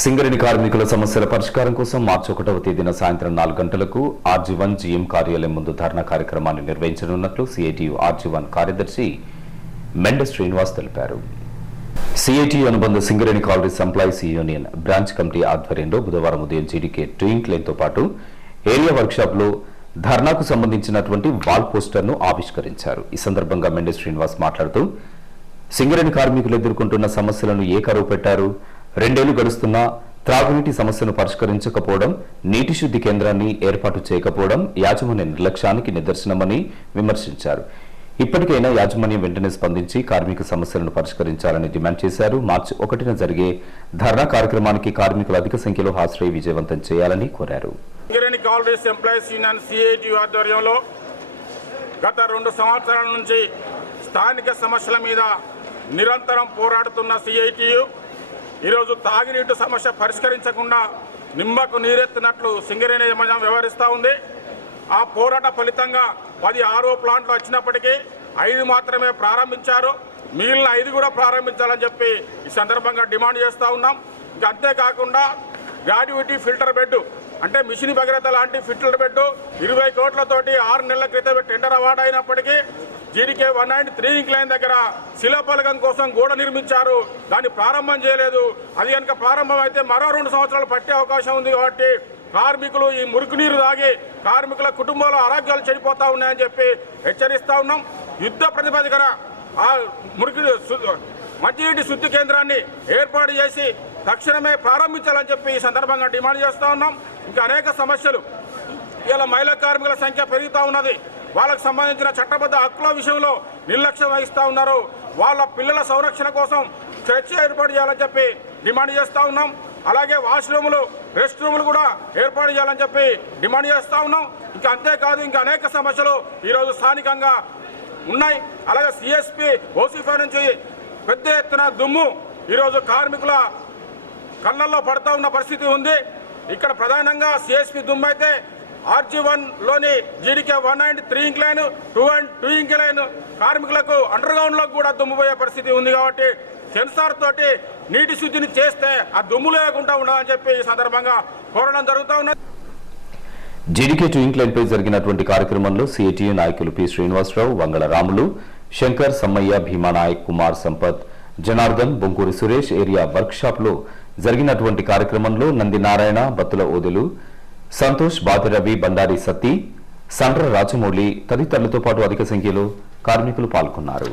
సింగరేణి కార్మికుల సమస్యల పరిష్కారం కోసం మార్చి ఒకటవ తేదీన సాయంత్రం నాలుగు గంటలకు ఆర్జీవన్ జీఎం కార్యాలయం ముందు ధర్నా కార్యక్రమాన్ని నిర్వహించనున్నట్లు సిఐటియు ఆర్జీవన్ కార్యదర్శి మెండ శ్రీనివాస్ తెలిపారు. సిఐటి అనుబంధ Singareni collieries employees union branch committee ఆధ్వర్యంలో బుధవారం ఉదయం జీడీకే ట్వింక్ లైన్తో పాటు ఏరియా వర్క్షాప్లో ధర్నాకు సంబంధించినటువంటి వాల్ పోస్టర్ను ఆవిష్కరించారు. ఈ సందర్భంగా మెండ శ్రీనివాస్ మాట్లాడుతూ సింగరేణి కార్మికులు ఎదుర్కొంటున్న సమస్యలను ఏ కరువు పెట్టారు? రెండేళ్ళు గడుస్తున్నా త్రాగునీటి సమస్యను పరిష్కరించకపోవడం నీటి శుద్ధి కేంద్రాన్ని ఏర్పాటు చేయకపోవడం యాజమాన్య నిర్లక్ష్యానికి నిదర్శనమని విమర్శించారు. ఇప్పటికైనా యాజమాన్యం వెంటనే స్పందించి కార్మిక సమస్యలను పరిష్కరించాలని డిమాండ్ చేశారు. మార్చి ఒకటిన జరిగే ధర్నా కార్యక్రమానికి కార్మికులు అధిక సంఖ్యలో హాజరై విజయవంతం చేయాలని కోరారు. ఆధ్వర్యంలో గత రెండు సంవత్సరాల నుంచి స్థానిక సమస్యల మీద నిరంతరం పోరాడుతున్న సిఐటియు ఈరోజు తాగునీటి సమస్య పరిష్కరించకుండా నిమ్మకు నీరెత్తినట్లు సింగరేణి యజమాన్యం వ్యవహరిస్తూ ఉంది. ఆ పోరాట ఫలితంగా పది ఆరో ప్లాంట్లు వచ్చినప్పటికీ ఐదు మాత్రమే ప్రారంభించారు. మిగిలిన ఐదు కూడా ప్రారంభించాలని చెప్పి ఈ సందర్భంగా డిమాండ్ చేస్తూ ఉన్నాం. ఇంకా అంతేకాకుండా గ్రాడ్యుయేటీ ఫిల్టర్ బెడ్ అంటే మిషన్ భగీరథ లాంటి ఫిల్టర్ బెడ్ ఇరవై కోట్లతోటి ఆరు నెలల క్రితం టెండర్ అవార్డు అయినప్పటికీ GDK one nine three incline దగ్గర శిలాపలకం కోసం గోడ నిర్మించారు. దాన్ని ప్రారంభం చేయలేదు. అది కనుక ప్రారంభం అయితే మరో రెండు సంవత్సరాలు పట్టే అవకాశం ఉంది కాబట్టి కార్మికులు ఈ మురికి నీరు తాగి కార్మికుల కుటుంబాలు ఆరోగ్యాలు చెడిపోతా ఉన్నాయని చెప్పి హెచ్చరిస్తా ఉన్నాం. యుద్ధ ప్రతిపాదికన ఆ మురికి మంచినీటి శుద్ధి కేంద్రాన్ని ఏర్పాటు చేసి తక్షణమే ప్రారంభించాలని చెప్పి ఈ సందర్భంగా డిమాండ్ చేస్తూ ఉన్నాం. ఇంకా అనేక సమస్యలు. ఇలా మహిళా కార్మికుల సంఖ్య పెరుగుతూ ఉన్నది. వాళ్ళకు సంబంధించిన చట్టబద్ధ హక్కుల విషయంలో నిర్లక్ష్యం వహిస్తూ ఉన్నారు. వాళ్ళ పిల్లల సంరక్షణ కోసం చర్చ ఏర్పాటు చేయాలని చెప్పి డిమాండ్ చేస్తూ ఉన్నాం. అలాగే వాష్రూములు రెస్ట్ రూములు కూడా ఏర్పాటు చేయాలని చెప్పి డిమాండ్ చేస్తూ ఉన్నాం. ఇంకా అంతేకాదు ఇంకా అనేక సమస్యలు ఈరోజు స్థానికంగా ఉన్నాయి. అలాగే సిఎస్పి ఓసీఫై నుంచి పెద్ద ఎత్తున దుమ్ము ఈరోజు కార్మికుల కళ్ళల్లో పడుతూ ఉన్న పరిస్థితి ఉంది. ఇక్కడ ప్రధానంగా సిఎస్పి దుమ్ము అయితే RG వన్లోని GDK one and three incline two and two incline కార్మికులకు అండర్ గ్రౌండ్లో కూడా దుమ్ముపోయే పరిస్థితి ఉంది కాబట్టి సెన్సార్ తోటి నీటి శుద్ధిని చేస్తే ఆ దుమ్ము లేకుండా ఉండాలని చెప్పి ఈ సందర్భంగా కోరడం జరుగుతూ ఉన్నది. జీడీకే ఇంక్ లైన్ పై జరిగినటువంటి కార్యక్రమంలో సిఐటియు నాయకులు పి శ్రీనివాసరావు వంగళ రాములు శంకర్ సమ్మయ్య భీమా నాయక్ కుమార్ సంపత్ జనార్దన్ బొంకూరి సురేష్ ఏరియా వర్క్ షాప్లో జరిగినటువంటి కార్యక్రమంలో నంది నారాయణ బత్తుల ఓదెలు సంతోష్ బాదిరవి బండారి సత్తి సండ్ర రాజమౌళి తదితరులతో పాటు అధిక సంఖ్యలో కార్మికులు పాల్గొన్నారు.